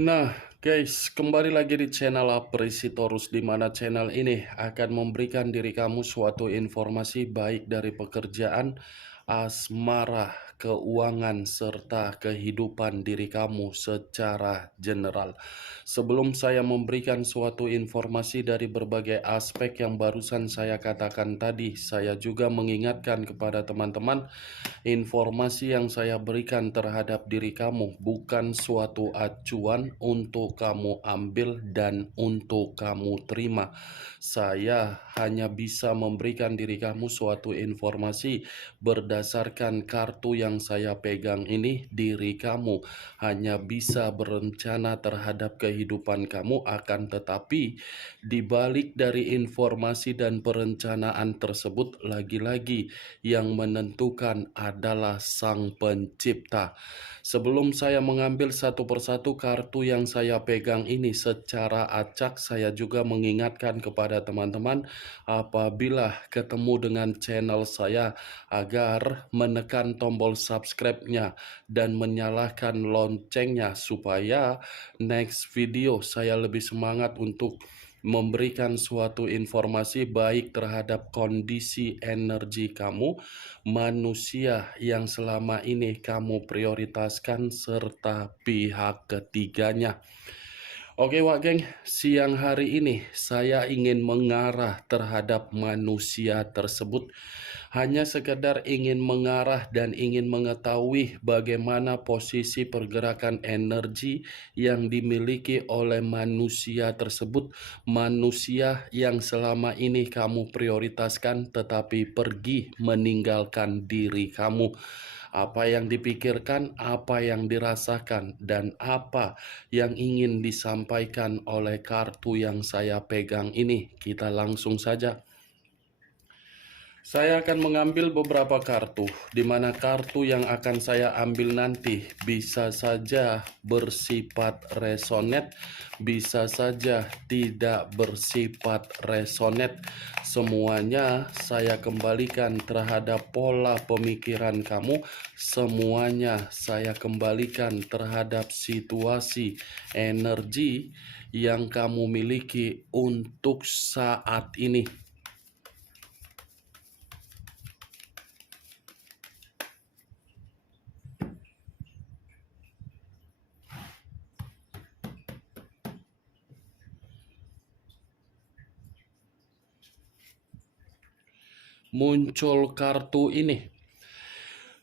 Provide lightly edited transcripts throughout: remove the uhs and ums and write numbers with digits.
Nah, guys, kembali lagi di channel Apresitorus, di mana channel ini akan memberikan diri kamu suatu informasi baik dari pekerjaan, asmara, keuangan, serta kehidupan diri kamu secara general. Sebelum saya memberikan suatu informasi dari berbagai aspek yang barusan saya katakan tadi, saya juga mengingatkan kepada teman-teman, informasi yang saya berikan terhadap diri kamu bukan suatu acuan untuk kamu ambil dan untuk kamu terima. Saya hanya bisa memberikan diri kamu suatu informasi berdasarkan kartu yang saya pegang ini. Diri kamu hanya bisa berencana terhadap kehidupan kamu, akan tetapi di balik dari informasi dan perencanaan tersebut, lagi-lagi yang menentukan adalah Sang Pencipta. Sebelum saya mengambil satu persatu kartu yang saya pegang ini secara acak, saya juga mengingatkan kepada teman-teman apabila ketemu dengan channel saya agar menekan tombol subscribe-nya dan menyalakan loncengnya supaya next video saya lebih semangat untuk memberikan suatu informasi baik terhadap kondisi energi kamu, manusia yang selama ini kamu prioritaskan, serta pihak ketiganya. Oke Wak Geng, siang hari ini saya ingin mengarah terhadap manusia tersebut. Hanya sekedar ingin mengarah dan ingin mengetahui bagaimana posisi pergerakan energi yang dimiliki oleh manusia tersebut. Manusia yang selama ini kamu prioritaskan tetapi pergi meninggalkan diri kamu. Apa yang dipikirkan, apa yang dirasakan, dan apa yang ingin disampaikan oleh kartu yang saya pegang ini. Kita langsung saja. Saya akan mengambil beberapa kartu, di mana kartu yang akan saya ambil nanti bisa saja bersifat resonet, bisa saja tidak bersifat resonet. Semuanya saya kembalikan terhadap pola pemikiran kamu, semuanya saya kembalikan terhadap situasi energi yang kamu miliki untuk saat ini. Muncul kartu ini.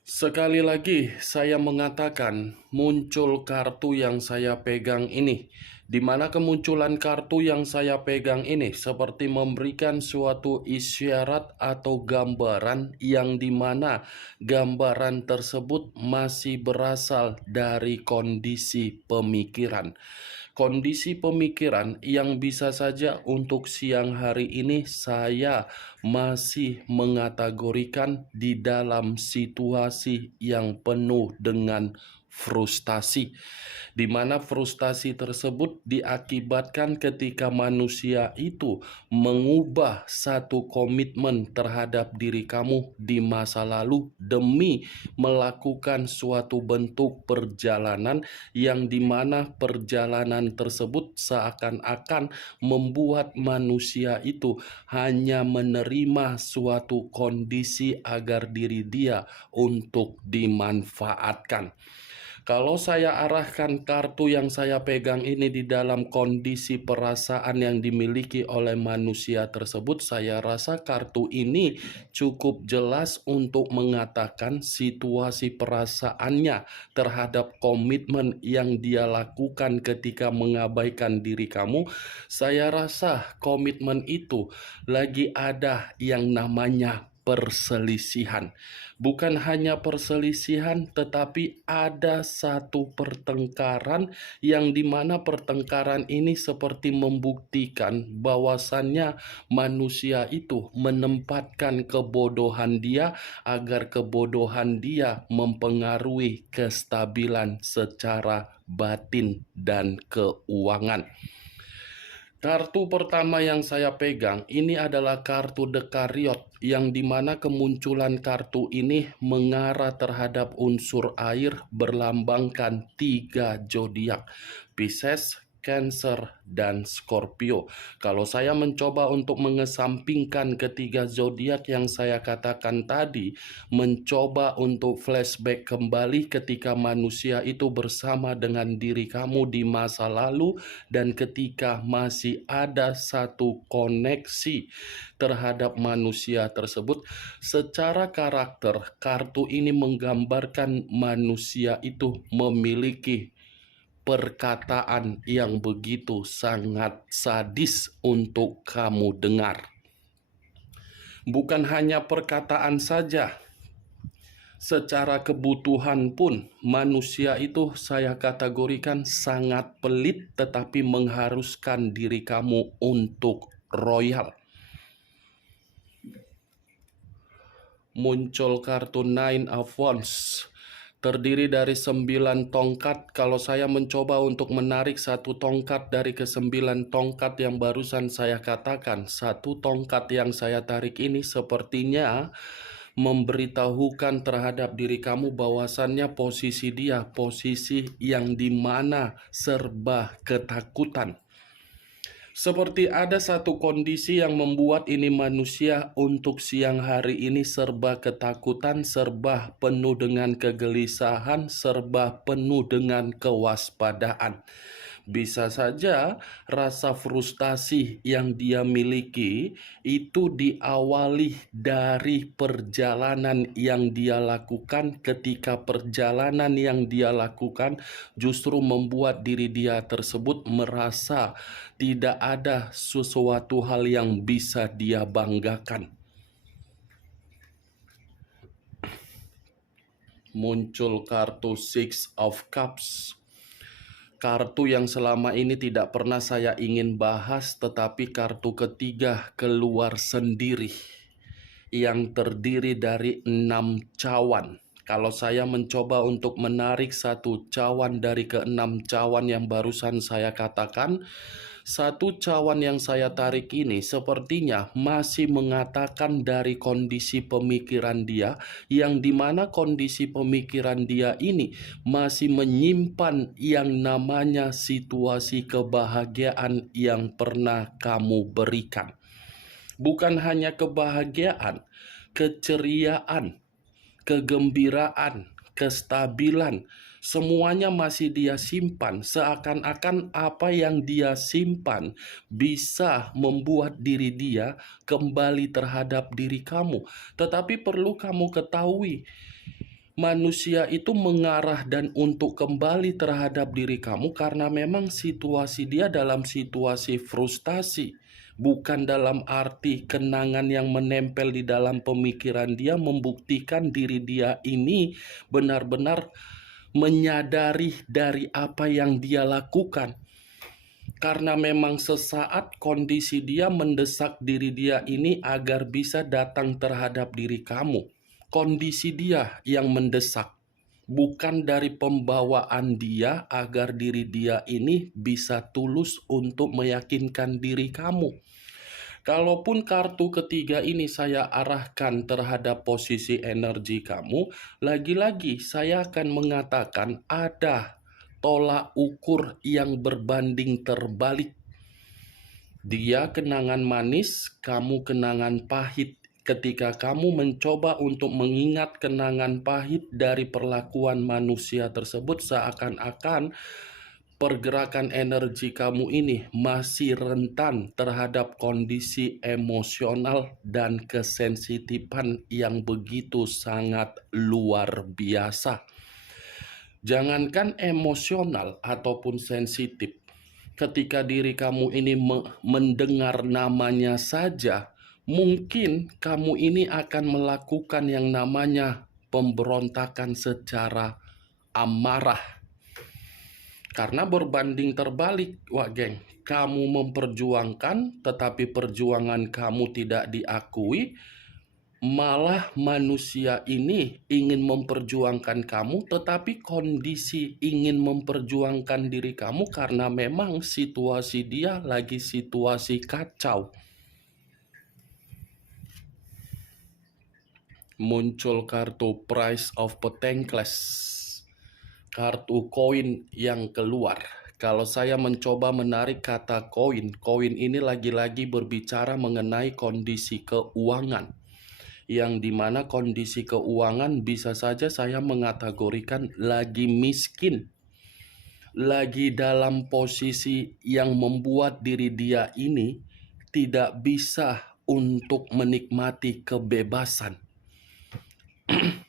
Sekali lagi saya mengatakan muncul kartu yang saya pegang ini, di mana kemunculan kartu yang saya pegang ini seperti memberikan suatu isyarat atau gambaran yang dimana gambaran tersebut masih berasal dari kondisi pemikiran. Kondisi pemikiran yang bisa saja untuk siang hari ini saya masih mengategorikan di dalam situasi yang penuh dengan frustasi, di mana frustasi tersebut diakibatkan ketika manusia itu mengubah satu komitmen terhadap diri kamu di masa lalu demi melakukan suatu bentuk perjalanan yang dimana perjalanan tersebut seakan-akan membuat manusia itu hanya menerima suatu kondisi agar diri dia untuk dimanfaatkan. Kalau saya arahkan kartu yang saya pegang ini di dalam kondisi perasaan yang dimiliki oleh manusia tersebut, saya rasa kartu ini cukup jelas untuk mengatakan situasi perasaannya terhadap komitmen yang dia lakukan ketika mengabaikan diri kamu. Saya rasa komitmen itu lagi ada yang namanya perselisihan. Bukan hanya perselisihan, tetapi ada satu pertengkaran yang dimana pertengkaran ini seperti membuktikan bahwasannya manusia itu menempatkan kebodohan dia agar kebodohan dia mempengaruhi kestabilan secara batin dan keuangan. Kartu pertama yang saya pegang ini adalah kartu Dekariot, yang dimana kemunculan kartu ini mengarah terhadap unsur air berlambangkan 3 zodiak: Pisces, Cancer, dan Scorpio. Kalau saya mencoba untuk mengesampingkan ketiga zodiak yang saya katakan tadi, mencoba untuk flashback kembali ketika manusia itu bersama dengan diri kamu di masa lalu, dan ketika masih ada satu koneksi terhadap manusia tersebut, secara karakter kartu ini menggambarkan manusia itu memiliki perkataan yang begitu sangat sadis untuk kamu dengar. Bukan hanya perkataan saja, secara kebutuhan pun manusia itu saya kategorikan sangat pelit, tetapi mengharuskan diri kamu untuk royal. Muncul kartu Nine of Wands, terdiri dari 9 tongkat. Kalau saya mencoba untuk menarik satu tongkat dari ke-9 tongkat yang barusan saya katakan, satu tongkat yang saya tarik ini sepertinya memberitahukan terhadap diri kamu bahwasannya posisi dia, posisi yang dimana serba ketakutan. Seperti ada satu kondisi yang membuat ini manusia untuk siang hari ini serba ketakutan, serba penuh dengan kegelisahan, serba penuh dengan kewaspadaan. Bisa saja rasa frustasi yang dia miliki itu diawali dari perjalanan yang dia lakukan. Ketika perjalanan yang dia lakukan justru membuat diri dia tersebut merasa tidak ada sesuatu hal yang bisa dia banggakan. Muncul kartu Six of Cups, kartu yang selama ini tidak pernah saya ingin bahas, tetapi kartu ketiga keluar sendiri, yang terdiri dari 6 cawan. Kalau saya mencoba untuk menarik satu cawan dari ke-6 cawan yang barusan saya katakan, satu cawan yang saya tarik ini sepertinya masih mengatakan dari kondisi pemikiran dia, yang dimana kondisi pemikiran dia ini masih menyimpan yang namanya situasi kebahagiaan yang pernah kamu berikan. Bukan hanya kebahagiaan, keceriaan, kegembiraan, kestabilan, semuanya masih dia simpan. Seakan-akan apa yang dia simpan bisa membuat diri dia kembali terhadap diri kamu. Tetapi perlu kamu ketahui, manusia itu mengarah dan untuk kembali terhadap diri kamu karena memang situasi dia dalam situasi frustasi. Bukan dalam arti kenangan yang menempel di dalam pemikiran dia membuktikan diri dia ini benar-benar menyadari dari apa yang dia lakukan. Karena memang sesaat kondisi dia mendesak diri dia ini agar bisa datang terhadap diri kamu. Kondisi dia yang mendesak, bukan dari pembawaan dia agar diri dia ini bisa tulus untuk meyakinkan diri kamu. Kalaupun kartu ketiga ini saya arahkan terhadap posisi energi kamu, lagi-lagi saya akan mengatakan ada tolak ukur yang berbanding terbalik. Dia kenangan manis, kamu kenangan pahit. Ketika kamu mencoba untuk mengingat kenangan pahit dari perlakuan manusia tersebut, seakan-akan pergerakan energi kamu ini masih rentan terhadap kondisi emosional dan kesensitifan yang begitu sangat luar biasa. Jangankan emosional ataupun sensitif, ketika diri kamu ini mendengar namanya saja, mungkin kamu ini akan melakukan yang namanya pemberontakan secara amarah. Karena berbanding terbalik, wah geng, kamu memperjuangkan tetapi perjuangan kamu tidak diakui. Malah manusia ini ingin memperjuangkan kamu, tetapi kondisi ingin memperjuangkan diri kamu karena memang situasi dia lagi situasi kacau. Muncul kartu Price of Pentacles, kartu koin yang keluar. Kalau saya mencoba menarik kata koin, koin ini lagi-lagi berbicara mengenai kondisi keuangan, yang dimana kondisi keuangan bisa saja saya mengategorikan lagi miskin, lagi dalam posisi yang membuat diri dia ini tidak bisa untuk menikmati kebebasan.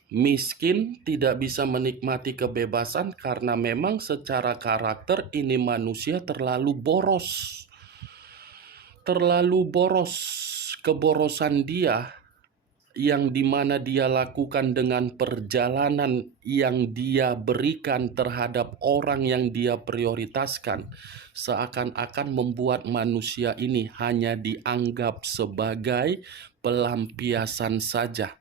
Miskin tidak bisa menikmati kebebasan karena memang secara karakter ini manusia terlalu boros. Terlalu boros. Keborosan dia yang dimana dia lakukan dengan perjalanan yang dia berikan terhadap orang yang dia prioritaskan, seakan-akan membuat manusia ini hanya dianggap sebagai pelampiasan saja.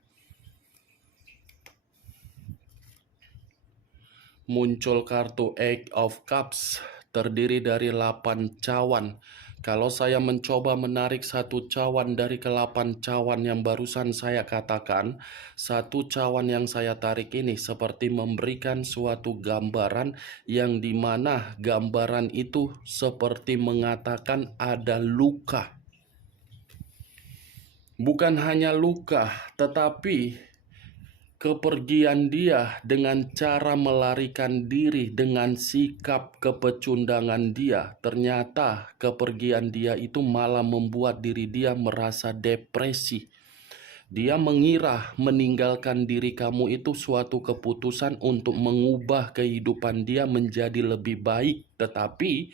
Muncul kartu Eight of Cups, terdiri dari 8 cawan. Kalau saya mencoba menarik satu cawan dari ke-8 cawan yang barusan saya katakan, satu cawan yang saya tarik ini seperti memberikan suatu gambaran yang dimana gambaran itu seperti mengatakan ada luka. Bukan hanya luka, tetapi kepergian dia dengan cara melarikan diri, dengan sikap kepecundangan dia, ternyata kepergian dia itu malah membuat diri dia merasa depresi. Dia mengira meninggalkan diri kamu itu suatu keputusan untuk mengubah kehidupan dia menjadi lebih baik, tetapi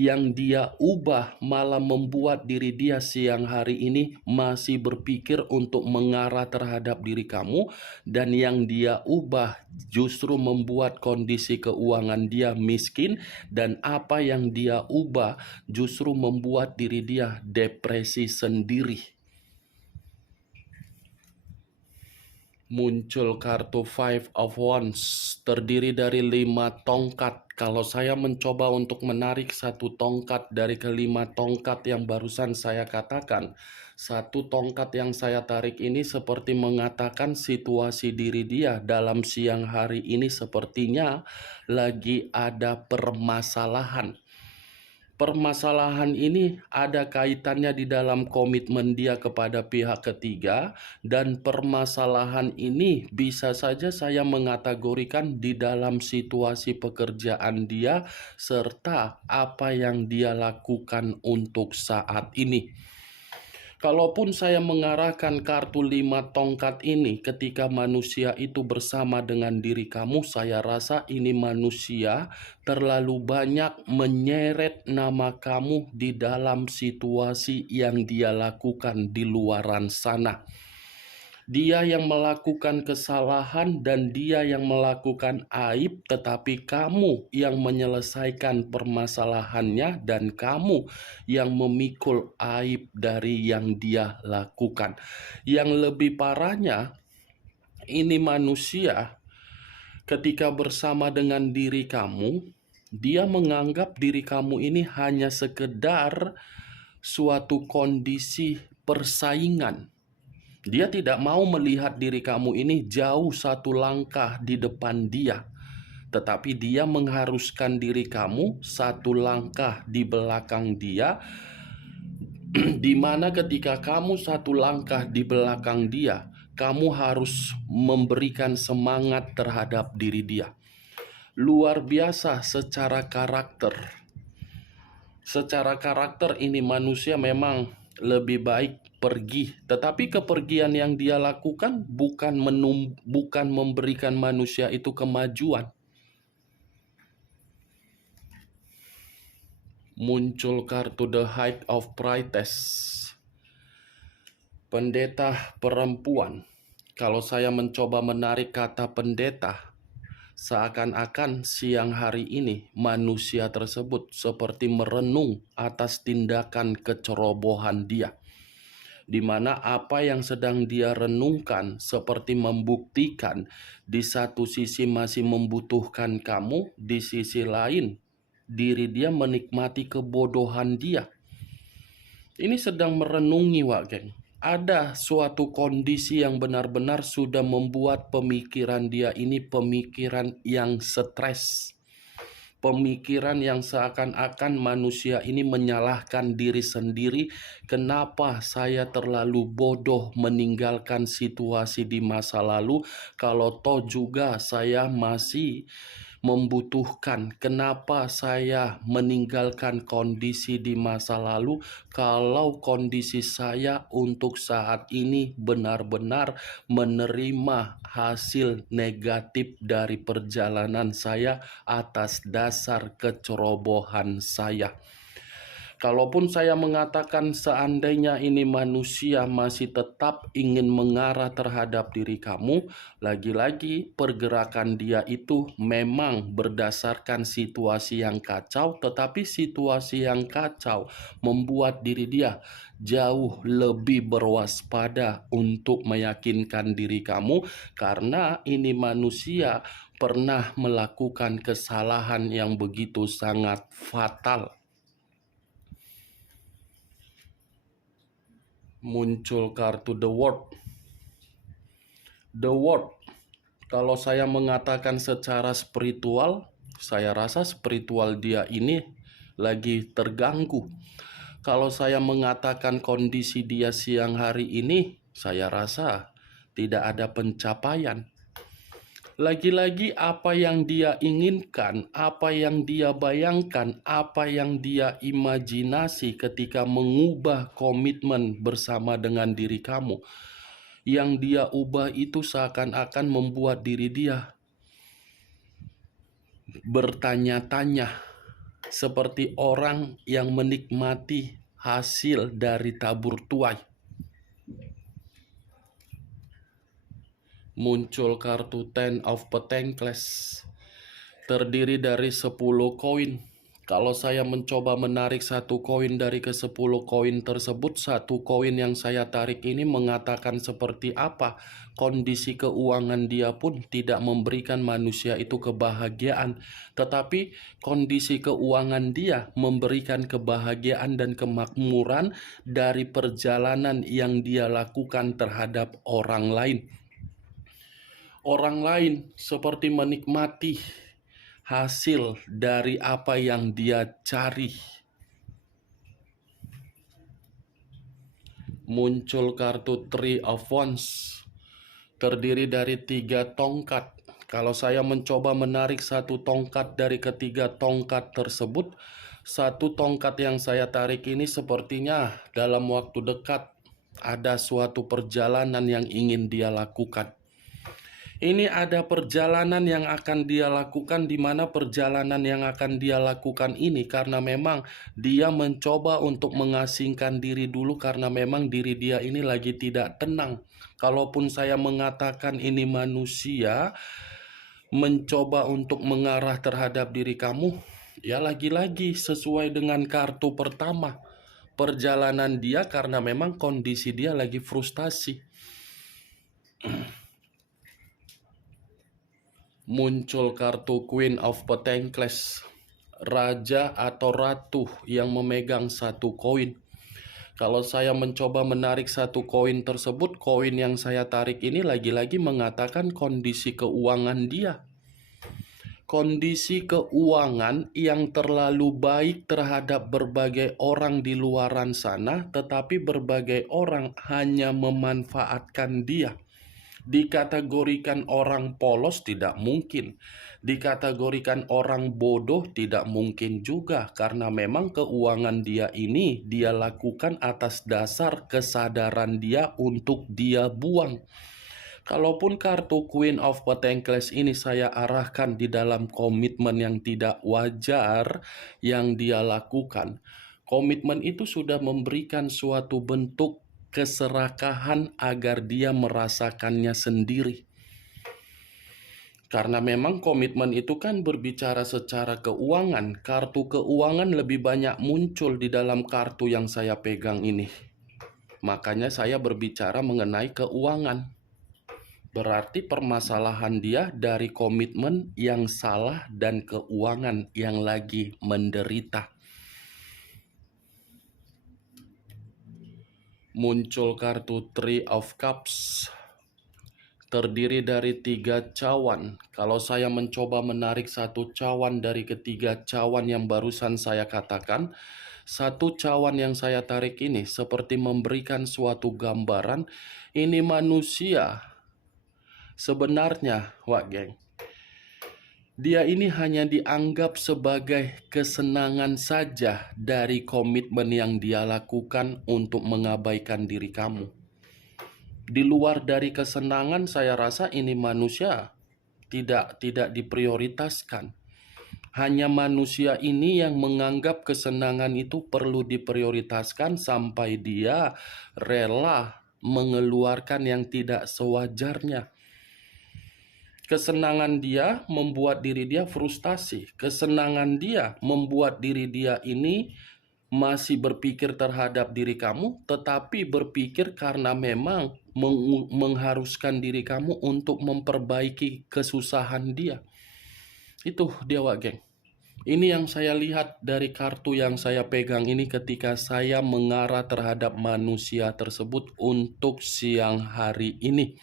yang dia ubah malah membuat diri dia siang hari ini masih berpikir untuk mengarah terhadap diri kamu, dan yang dia ubah justru membuat kondisi keuangan dia miskin, dan apa yang dia ubah justru membuat diri dia depresi sendiri. Muncul kartu Five of Wands, terdiri dari 5 tongkat. Kalau saya mencoba untuk menarik satu tongkat dari kelima tongkat yang barusan saya katakan, satu tongkat yang saya tarik ini seperti mengatakan situasi diri dia dalam siang hari ini sepertinya lagi ada permasalahan. Permasalahan ini ada kaitannya di dalam komitmen dia kepada pihak ketiga, dan permasalahan ini bisa saja saya mengategorikan di dalam situasi pekerjaan dia serta apa yang dia lakukan untuk saat ini. Kalaupun saya mengarahkan kartu 5 tongkat ini ketika manusia itu bersama dengan diri kamu, saya rasa ini manusia terlalu banyak menyeret nama kamu di dalam situasi yang dia lakukan di luaran sana. Dia yang melakukan kesalahan dan dia yang melakukan aib, tetapi kamu yang menyelesaikan permasalahannya dan kamu yang memikul aib dari yang dia lakukan. Yang lebih parahnya, ini manusia ketika bersama dengan diri kamu, dia menganggap diri kamu ini hanya sekedar suatu kondisi persaingan. Dia tidak mau melihat diri kamu ini jauh satu langkah di depan dia, tetapi dia mengharuskan diri kamu satu langkah di belakang dia, di mana ketika kamu satu langkah di belakang dia, kamu harus memberikan semangat terhadap diri dia. Luar biasa secara karakter. Secara karakter ini manusia memang lebih baik pergi, tetapi kepergian yang dia lakukan bukan memberikan manusia itu kemajuan. Muncul kartu The Height of Priestess, pendeta perempuan. Kalau saya mencoba menarik kata pendeta, seakan-akan siang hari ini manusia tersebut seperti merenung atas tindakan kecerobohan dia. di mana apa yang sedang dia renungkan seperti membuktikan di satu sisi masih membutuhkan kamu, di sisi lain diri dia menikmati kebodohan dia. Ini sedang merenungi, Wak Geng. Ada suatu kondisi yang benar-benar sudah membuat pemikiran dia ini pemikiran yang stres. Pemikiran yang seakan-akan manusia ini menyalahkan diri sendiri. Kenapa saya terlalu bodoh meninggalkan situasi di masa lalu, kalau toh juga saya masih membutuhkan? Kenapa saya meninggalkan kondisi di masa lalu kalau kondisi saya untuk saat ini benar-benar menerima hasil negatif dari perjalanan saya atas dasar kecerobohan saya? Kalaupun saya mengatakan seandainya ini manusia masih tetap ingin mengarah terhadap diri kamu, lagi-lagi pergerakan dia itu memang berdasarkan situasi yang kacau, tetapi situasi yang kacau membuat diri dia jauh lebih berwaspada untuk meyakinkan diri kamu, karena ini manusia pernah melakukan kesalahan yang begitu sangat fatal. Muncul kartu The World. The World, kalau saya mengatakan secara spiritual, saya rasa spiritual dia ini lagi terganggu. Kalau saya mengatakan kondisi dia siang hari ini, saya rasa tidak ada pencapaian. Lagi-lagi apa yang dia inginkan, apa yang dia bayangkan, apa yang dia imajinasi ketika mengubah komitmen bersama dengan diri kamu, yang dia ubah itu seakan-akan membuat diri dia bertanya-tanya, seperti orang yang menikmati hasil dari tabur tuai. Muncul kartu Ten of Pentacles, terdiri dari 10 koin. Kalau saya mencoba menarik satu koin dari ke-10 koin tersebut, satu koin yang saya tarik ini mengatakan seperti apa? Kondisi keuangan dia pun tidak memberikan manusia itu kebahagiaan, tetapi kondisi keuangan dia memberikan kebahagiaan dan kemakmuran dari perjalanan yang dia lakukan terhadap orang lain. Orang lain seperti menikmati hasil dari apa yang dia cari. Muncul kartu Three of Wands, terdiri dari 3 tongkat. Kalau saya mencoba menarik satu tongkat dari ketiga tongkat tersebut, satu tongkat yang saya tarik ini sepertinya dalam waktu dekat ada suatu perjalanan yang ingin dia lakukan. Ini ada perjalanan yang akan dia lakukan, di mana perjalanan yang akan dia lakukan ini karena memang dia mencoba untuk mengasingkan diri dulu, karena memang diri dia ini lagi tidak tenang. Kalaupun saya mengatakan ini manusia mencoba untuk mengarah terhadap diri kamu, ya lagi-lagi sesuai dengan kartu pertama. Perjalanan dia karena memang kondisi dia lagi frustasi. Muncul kartu Queen of Pentacles, raja atau ratu yang memegang satu koin. Kalau saya mencoba menarik satu koin tersebut, koin yang saya tarik ini lagi-lagi mengatakan kondisi keuangan dia. Kondisi keuangan yang terlalu baik terhadap berbagai orang di luaran sana, tetapi berbagai orang hanya memanfaatkan dia. Dikategorikan orang polos tidak mungkin, dikategorikan orang bodoh tidak mungkin juga, karena memang keuangan dia ini dia lakukan atas dasar kesadaran dia untuk dia buang. Kalaupun kartu Queen of Pentacles ini saya arahkan di dalam komitmen yang tidak wajar yang dia lakukan, komitmen itu sudah memberikan suatu bentuk keserakahan agar dia merasakannya sendiri. Karena memang komitmen itu kan berbicara secara keuangan. Kartu keuangan lebih banyak muncul di dalam kartu yang saya pegang ini. Makanya saya berbicara mengenai keuangan. Berarti permasalahan dia dari komitmen yang salah dan keuangan yang lagi menderita. Muncul kartu Three of Cups, terdiri dari 3 cawan. Kalau saya mencoba menarik satu cawan dari ketiga cawan yang barusan saya katakan, satu cawan yang saya tarik ini seperti memberikan suatu gambaran, ini manusia sebenarnya, Wak Geng. Dia ini hanya dianggap sebagai kesenangan saja dari komitmen yang dia lakukan untuk mengabaikan diri kamu. Di luar dari kesenangan, saya rasa ini manusia tidak diprioritaskan. Hanya manusia ini yang menganggap kesenangan itu perlu diprioritaskan sampai dia rela mengeluarkan yang tidak sewajarnya. Kesenangan dia membuat diri dia frustasi. Kesenangan dia membuat diri dia ini masih berpikir terhadap diri kamu, tetapi berpikir karena memang mengharuskan diri kamu untuk memperbaiki kesusahan dia. Itu dia, Wak Geng. Ini yang saya lihat dari kartu yang saya pegang ini ketika saya mengarah terhadap manusia tersebut untuk siang hari ini.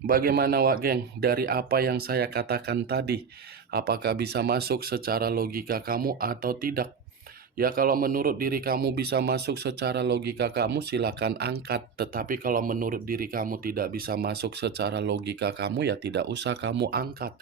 Bagaimana, Wak Geng, dari apa yang saya katakan tadi? Apakah bisa masuk secara logika kamu atau tidak? Ya, kalau menurut diri kamu bisa masuk secara logika kamu, silakan angkat. Tetapi kalau menurut diri kamu tidak bisa masuk secara logika kamu, ya tidak usah kamu angkat.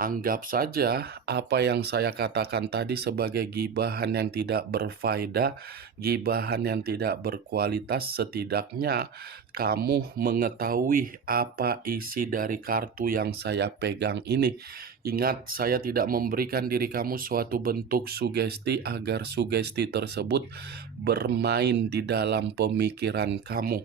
Anggap saja apa yang saya katakan tadi sebagai gibahan yang tidak berfaedah, gibahan yang tidak berkualitas. Setidaknya kamu mengetahui apa isi dari kartu yang saya pegang ini. Ingat, saya tidak memberikan diri kamu suatu bentuk sugesti agar sugesti tersebut bermain di dalam pemikiran kamu.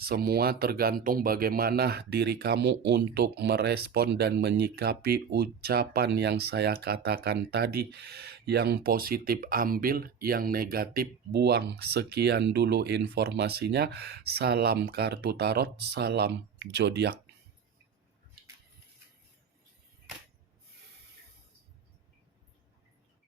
Semua tergantung bagaimana diri kamu untuk merespon dan menyikapi ucapan yang saya katakan tadi. Yang positif ambil, yang negatif buang. Sekian dulu informasinya. Salam kartu tarot, salam zodiak.